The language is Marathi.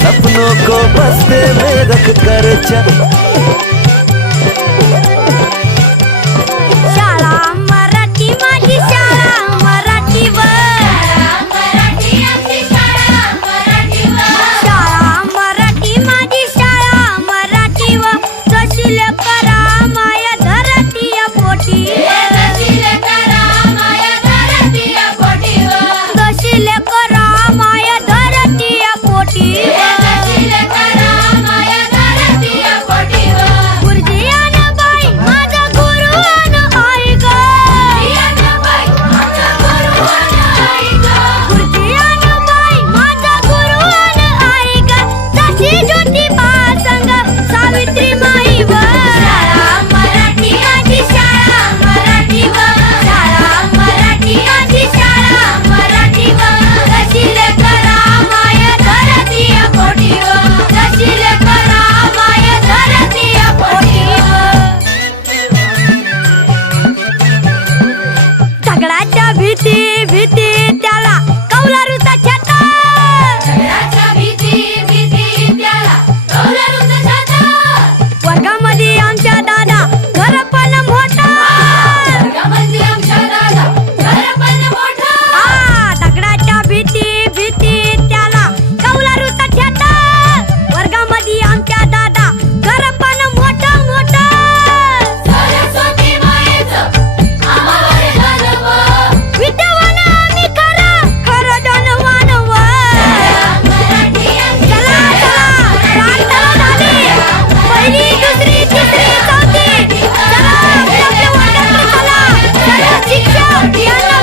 सपनों को बस्ते में रख कर चल। शाळा मराठी माझी शाळा मराठीवर, शाळा मराठी माझी शाळा मराठीवर, जशी लेकरा माया धरतीया पोटी, जशी लेकरा माया धरतीया पोटी, गुरुजी अन बाई माझा गुरु अन आई ग, गुरुजी अन बाई माझा गुरु अन आई ग, जशी ज्योतिबा संग सावित्री माई व, शाळा मराठी माझी शाळा मराठीवर, शाळा मराठी माझी शाळा मराठीवर, जशी लेकरा माया धरतीया पोटीवर, जशी लेकरा माया धरतीया पोटीवर. दगडाच्या भीती भीती त्याला कौलारूचा छाता, वर्गामध्ये आमच्या दादा घर पण मोठा, दगडाच्या भीती भीती त्याला कौलारूचा छाता, वर्गामध्ये आमच्या दादा घर पण मोठा मोठा, विद्यावान आम्ही खरं खरं धनवान व, चला चला प्रार्थना झाली, पहिली दुसरी तिसरी चौथी, चला आपल्या वर्गाकडे चला, चला शिक्षक यांना